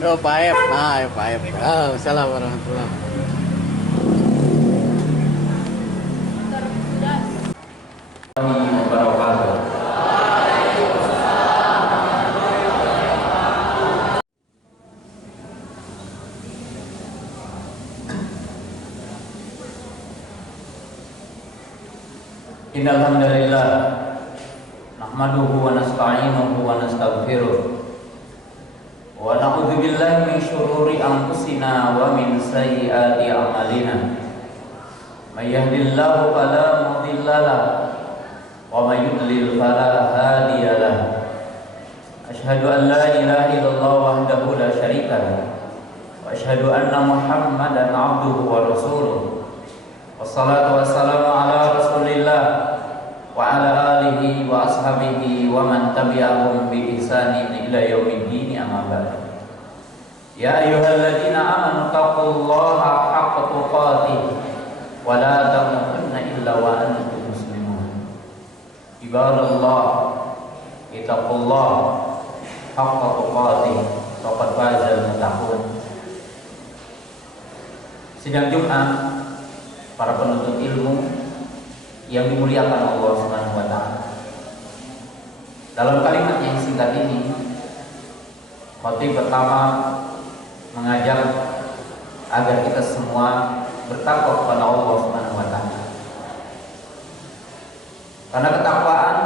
Oh, Paep. Ah, Paep. Ah, salam warahmatullahi. Wabarakatuh. Innal hamdalillah nahmaduhu wa nasta'inuhu wa nastaghfiruh wa na'udzu billahi min syururi anfusina wa min sayyiati a'malina. May yahdihillahu fala mudilla lahu wa may yudlil fala hadiya lahu. Asyhadu an la ilaha illallah wahdahu la syarika lahu wa asyhadu anna Muhammadan 'abduhu wa rasuluh. Wassalatu wassalamu ala Rasulillah wa ala alihi wa ashabihi wa man tabi'ahum bi ihsanin ila yaumiddin, amma ba'd. Ya ayyuhalladzina amanu taqullaha haqqa tuqatih wa la tamutunna illa wa antum muslimun. Ibadallah, ittaqullaha haqqa tuqatih faqad fazal muttaqun. Sidang Jumat para penuntut ilmu yang dimuliakan Allah Subhanahu wa taala. Dalam kalimat yang singkat ini, khotib pertama mengajak agar kita semua bertakwa kepada Allah Subhanahu wa taala. Karena ketakwaan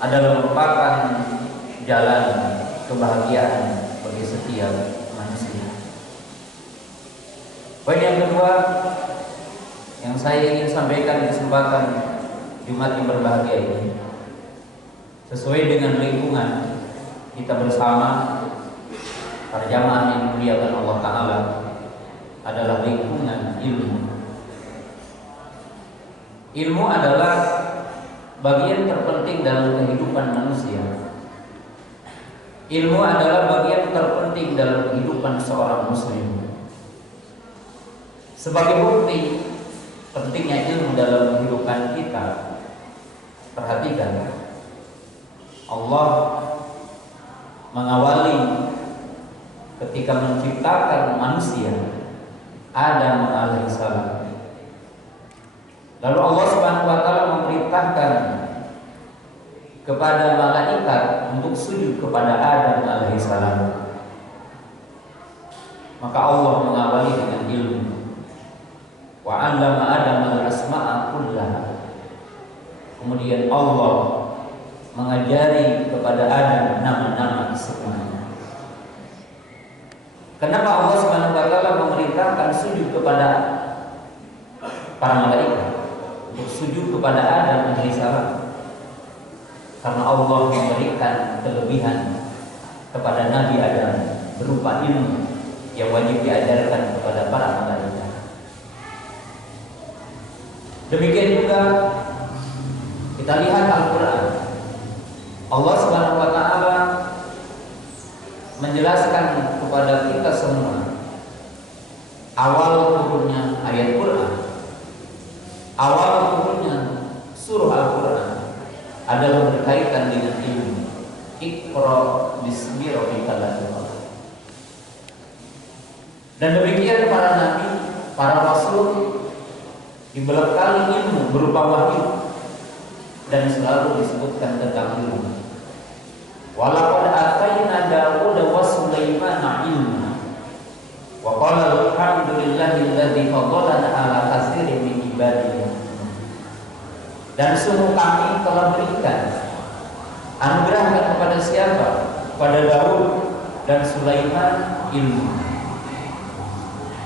adalah merupakan jalan kebahagiaan bagi setiap manusia. Poin yang kedua yang saya ingin sampaikan di kesempatan Jumat yang berbahagia ini, sesuai dengan lingkungan kita bersama para jamaah yang dimuliakan Allah Ta'ala, adalah lingkungan ilmu. Ilmu adalah bagian terpenting dalam kehidupan manusia. Ilmu adalah bagian terpenting dalam kehidupan seorang muslim. Sebagai bukti pentingnya ilmu dalam kehidupan kita, perhatikan, Allah mengawali ketika menciptakan manusia, Adam alaihissalam. Lalu Allah Subhanahu wa taala memerintahkan kepada malaikat untuk sujud kepada Adam alaihissalam. Maka Allah mengawali dengan ilmu. Wa 'allama Adam al-asma'a kullaha. Kemudian Allah mengajari kepada Adam nama-nama semuanya. Kenapa Allah Subhanahu wa taala memerintahkan sujud kepada para malaikat untuk sujud kepada Adam alaihissalam? Karena Allah memberikan kelebihan kepada Nabi Adam berupa ilmu yang wajib diajarkan kepada para malaikat. Demikian juga kita lihat Al-Quran. Allah Subhanahu wa taala menjelaskan kepada kita semua awal turunnya ayat Quran, awal turunnya surah Al-Quran adalah berkaitan dengan ilmu. Iqra bismi rabbikal ladzi khalaq. Dan demikian para nabi, para rasul dibekali ilmu berupa wahyu dan selalu disebutkan tentang ilmu. Walaqad atayna Dawuda wa Sulaimana ilma wa qala alhamdulillahi alladzi faddalana ala katsirin min ibadihi. Dan sungguh kami telah berikan anugerah kepada siapa? Kepada Daud dan Sulaiman ilmu.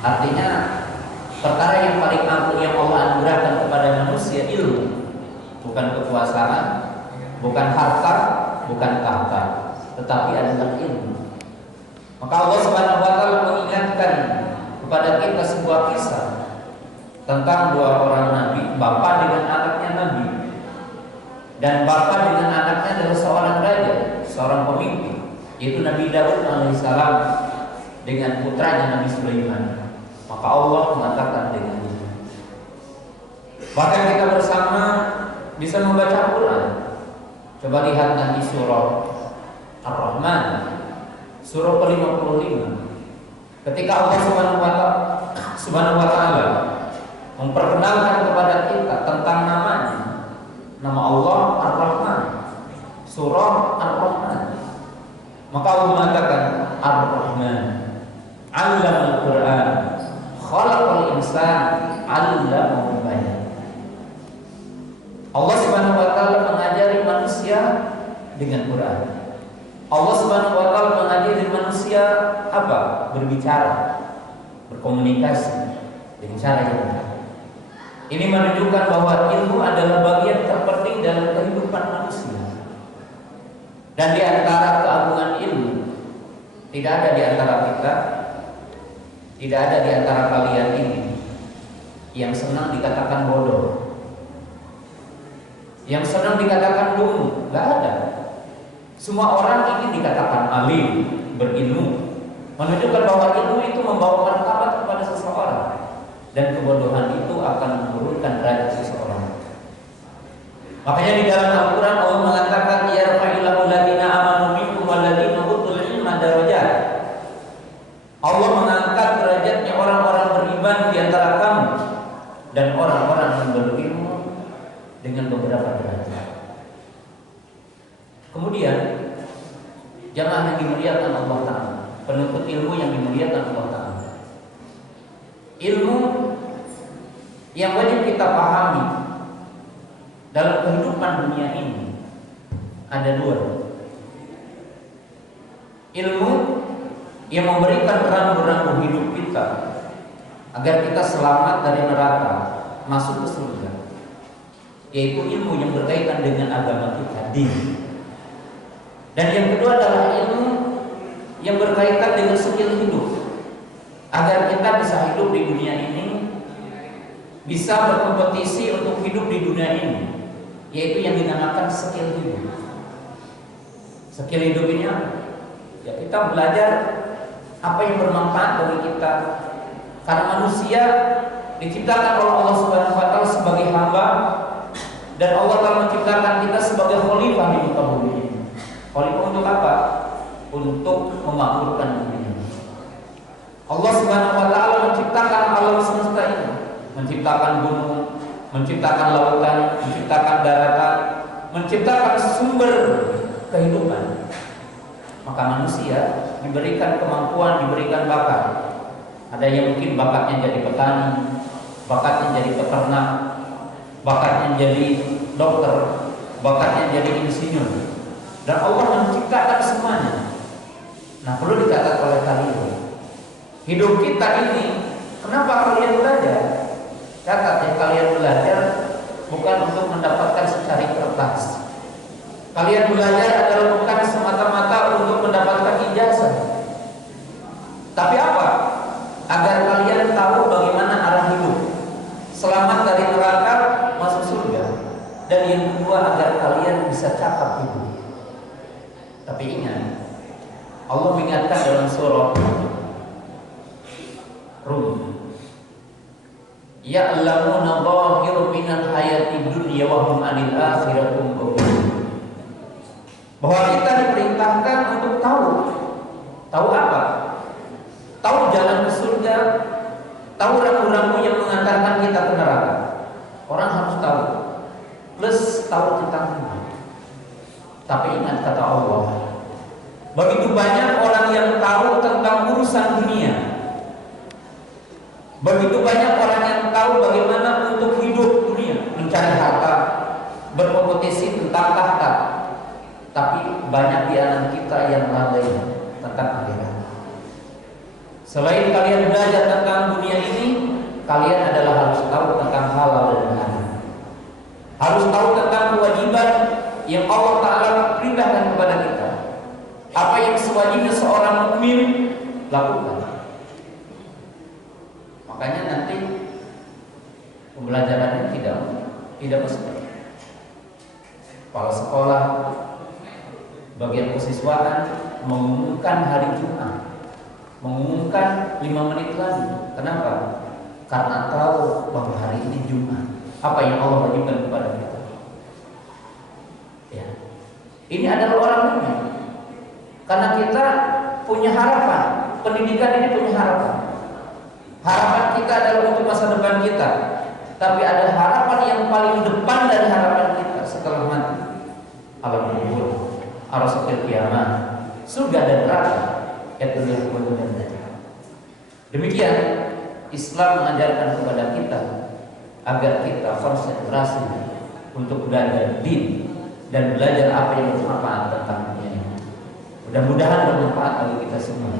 Artinya perkara yang paling agung yang Allah anugerahkan kepada manusia ilmu, bukan kekuasaan, bukan harta, bukan tahta, tetapi adalah ilmu. Maka Allah Subhanahu wa taala mengingatkan kepada kita sebuah kisah tentang dua orang nabi, bapa dengan anaknya nabi. Dan bapa dengan anaknya adalah seorang raja, seorang pemimpin, yaitu Nabi Daud alaihissalam dengan putranya Nabi Sulaiman. Maka Allah mengatakan dengan ini. Bahkan kita bersama bisa membaca Al-Quran. Coba lihat nanti surah Ar-Rahman, surah ke-55. Ketika Allah Subhanahu wa taala memperkenalkan kepada kita tentang namanya, nama Allah Ar-Rahman, surah Ar-Rahman, maka Allah mengatakan Ar-Rahman, 'allamal Qur'an, khalaqal insan, 'allamahul bayan. Allah Subhanahu wa taala mengajari manusia dengan Quran. Allah Subhanahu wa taala mengajari manusia apa? Berbicara, berkomunikasi dengan cara yang benar. Ini menunjukkan bahwa ilmu adalah bagian terpenting dalam kehidupan manusia. Dan di antara keagungan ilmu, tidak ada di antara kita, tidak ada di antara kalian ini yang senang dikatakan bodoh, yang senang dikatakan dungu, nggak ada. Semua orang ingin dikatakan alim, berilmu, menunjukkan bahwa ilmu itu membawa martabat kepada seseorang, dan kebodohan itu akan menurunkan derajat seseorang. Makanya di dalam Al-Quran Allah mengatakan yarfa'illahu alladziina aamanu minkum walladziina utul ilma darajat. Allah mengangkat derajatnya orang-orang beriman di antara kamu dan orang-orang yang berilmu dengan beberapa derajat. Kemudian jamaah yang dimuliakan Allah Ta'ala, penuntut ilmu yang dimuliakan Allah Ta'ala, ilmu yang wajib kita pahami dalam kehidupan dunia ini ada dua. Ilmu yang memberikan rambu-rambu hidup kita agar kita selamat dari neraka, masuk ke surga, yaitu ilmu yang berkaitan dengan agama kita, din. Dan yang kedua adalah ilmu yang berkaitan dengan skill hidup, agar kita bisa hidup di dunia ini, bisa berkompetisi untuk hidup di dunia ini, yaitu yang dinamakan skill hidup. Skill hidup ini apa? Ya, kita belajar apa yang bermanfaat bagi kita, karena manusia diciptakan oleh Allah Subhanahu wa taala sebagai hamba, dan Allah telah menciptakan kita sebagai khalifah di muka bumi ini. Khalifah untuk apa? Untuk memakmurkan dunia. Allah Subhanahu wa taala menciptakan alam semesta ini, menciptakan gunung, menciptakan lautan, menciptakan daratan, menciptakan sumber kehidupan. Maka manusia diberikan kemampuan, diberikan bakat. Ada yang mungkin bakatnya jadi petani, bakatnya jadi peternak, bakatnya jadi dokter, bakatnya jadi insinyur. Dan Allah menciptakan semuanya. Nah, perlu dicatat oleh kalian, hidup kita ini, kenapa kalian belajar? Catat yang kalian belajar bukan untuk mendapatkan secari kertas. Kalian belajar adalah bukan semata-mata untuk mendapatkan ijazah. Tapi apa? Agar kalian tahu bagaimana arah hidup, selamat dari neraka, masuk surga. Dan yang kedua, agar kalian bisa cakap hidup. Tapi ingat, Allah mengingatkan dalam surah Rum, ya'lamuna dhahiran minal hayatid dunya wa hum 'anil akhirati hum ghafilun. Bahwa kita diperintahkan untuk tahu apa? Tahu jalan ke surga, tahu rambu-rambu yang mengantarkan kita ke neraka. Orang harus tahu, plus tahu tentang hidup. Tapi ingat kata Allah, begitu banyak orang yang tahu tentang urusan dunia, begitu banyak orang yang tahu bagaimana untuk hidup dunia, mencari harta, berkompetisi tentang tahta. Tapi banyak di antara kita yang lalai tentang akhirat. Selain kalian belajar tentang dunia ini, kalian adalah harus tahu tentang halal dan haram. Harus tahu tentang kewajiban yang Allah Ta'ala perintahkan kepada kita. Apa yang sewajibnya seorang mukmin lakukan. Makanya nanti pembelajarannya tidak mesti. Kepala sekolah, bagian kesiswaan mengumumkan hari Jumat, mengumumkan 5 menit lagi. Kenapa? Karena tahu bahwa hari ini Jumat. Apa yang Allah wajibkan kepada kita. Ya. Ini adalah orang mukmin. Karena kita punya harapan pendidikan ini punya harapan. Harapan kita adalah untuk masa depan kita. Tapi ada harapan yang paling depan dari harapan kita setelah mati. Alam kubur, arasatil kiamah, surga dan neraka. Demikian Islam mengajarkan kepada kita agar kita konsentrasi untuk belajar din dan belajar apa yang bermanfaat tentang dunia. Mudah-mudahan bermanfaat bagi kita semua.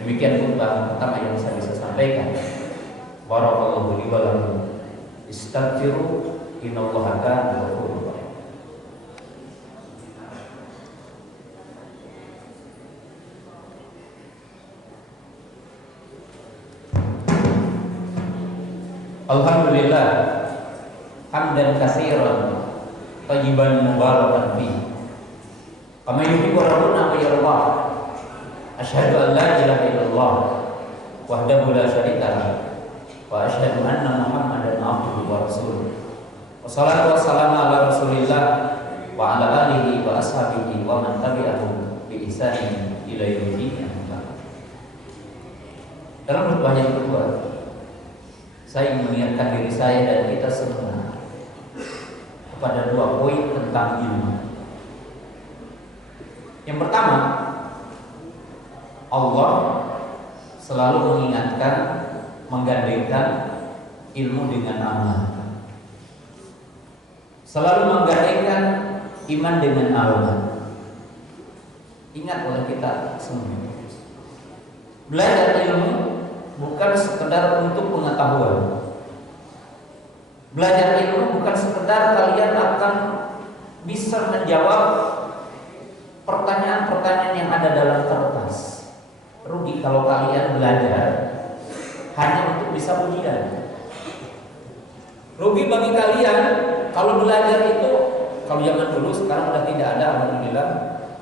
Demikian khutbah pertama yang saya bisa sampaikan. Barakallahu li wa lakum. Istaghfiru innallaha kana ghafurur rahim. Alhamdulillah hamdan katsiran thayyiban mubarakan fi. Kama yuhibbu rabbuna wa yarda. Asyhadu an la ilaha illallah wahdahu la syarika lah wa asyhadu anna Muhammadan abduhu wa rasuluh. Wassalatu wassalamu ala Rasulillah wa ala alihi wa ashabihi wa man tabi'ahum bi ihsanin ila yaumil din. Dalam khutbah yang kedua, saya ingin mengingatkan diri saya dan kita semua kepada dua poin tentang ilmu. Yang pertama, Allah selalu mengingatkan, menggandengkan ilmu dengan amal. Selalu menggandengkan iman dengan amal. Ingat oleh kita semua, belajar ilmu bukan sekedar untuk pengetahuan. Belajar ilmu bukan sekedar kalian akan bisa menjawab pertanyaan-pertanyaan yang ada dalam kertas. Rugi kalau kalian belajar hanya untuk bisa ujian. Rugi bagi kalian kalau belajar itu, kalau zaman dulu, sekarang sudah tidak ada, alhamdulillah.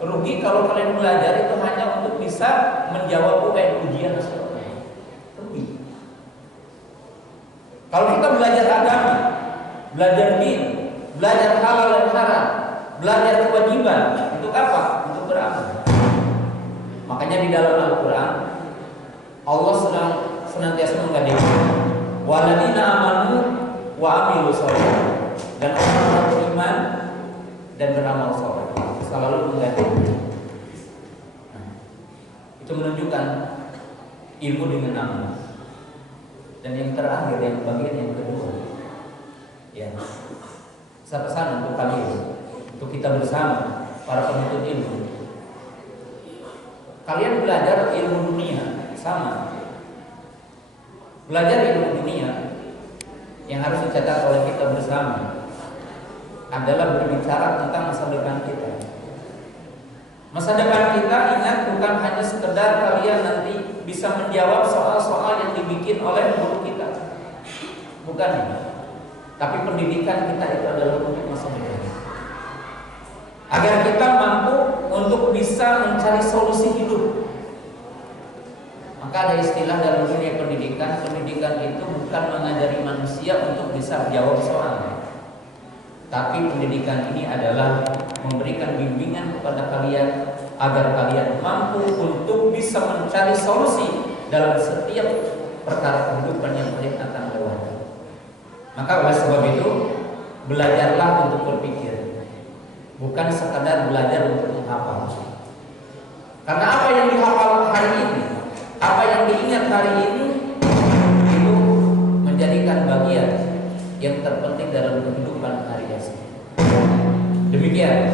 Rugi kalau kalian belajar itu hanya untuk bisa menjawab UN ujian nasional. Rugi. Kalau kita belajar agama, belajar din, belajar halal dan haram, belajar kewajiban, untuk apa? Untuk beramal. Makanya di dalam Al-Quran Allah senantiasa menggandengkan waladina amanu wa amilu sholih, dan orang beriman dan beramal sholih, selalu menggandengkan. Itu menunjukkan ilmu dengan amal. Dan yang terakhir, yang bagian yang kedua, ya, saya pesan untuk kalian, untuk kita bersama para penuntut ilmu. Kalian belajar ilmu dunia sama. Belajar ilmu dunia yang harus dicatat oleh kita bersama adalah berbicara tentang masa depan kita. Masa depan kita, ingat, bukan hanya sekedar kalian nanti bisa menjawab soal-soal yang dibikin oleh guru kita. Bukan. Tapi pendidikan kita itu adalah untuk masa depan. Agar kita mampu untuk bisa mencari solusi hidup. Maka ada istilah dalam dunia pendidikan, pendidikan itu bukan mengajari manusia untuk bisa jawab soal. Tapi pendidikan ini adalah memberikan bimbingan kepada kalian agar kalian mampu untuk bisa mencari solusi dalam setiap perkara kehidupan yang kalian akan lewati. Maka oleh sebab itu, belajarlah untuk berpikir, bukan sekadar belajar untuk menghafal. Karena apa yang dihafal hari ini, apa yang diingat hari ini, itu menjadikan bagian yang terpenting dalam kehidupan hari esok. Demikian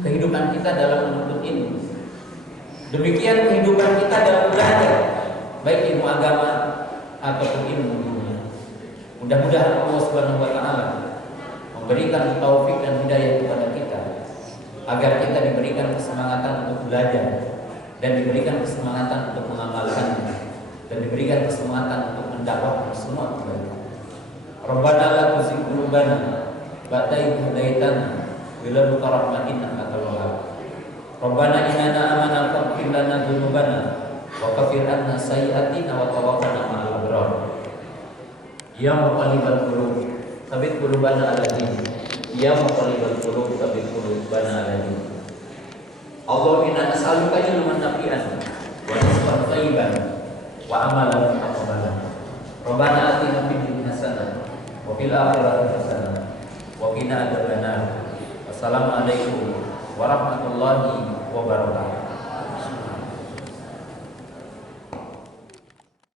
kehidupan kita dalam menuntut ilmu. Demikian kehidupan kita dalam belajar, baik ilmu agama ataupun ilmu dunia. Mudah-mudahan Allah Subhanahu wa taala memberikan taufik dan hidayah kepada kita, agar kita diberikan kesemangatan untuk belajar dan diberikan kesemangatan untuk mengamalkannya dan diberikan kesemangatan untuk mendakwahkan semua kebaikan. Rabbana la tuzigh qulubana ba'da idh hadaitana wa hab lana rahmatan innaka antal wahhab. Rabbana innana amanna faghfir lana dzunubana wa kaffir 'anna sayyi'atina wa tawaffana ma'al abrar. Ya muqallibal qulub, tsabbit qulubana 'ala dinik. Ya muqallibal qulub, tsabbit qulubana 'ala dinik. Allah inna nas'aluka ilman nafi'an wa rizqan wa amalan taqabbalan. Rabbana atina fid dunya hasanah wa fil akhirati hasanah wa qina adzabannar. Wassalamualaikum warahmatullahi wabarakatuh.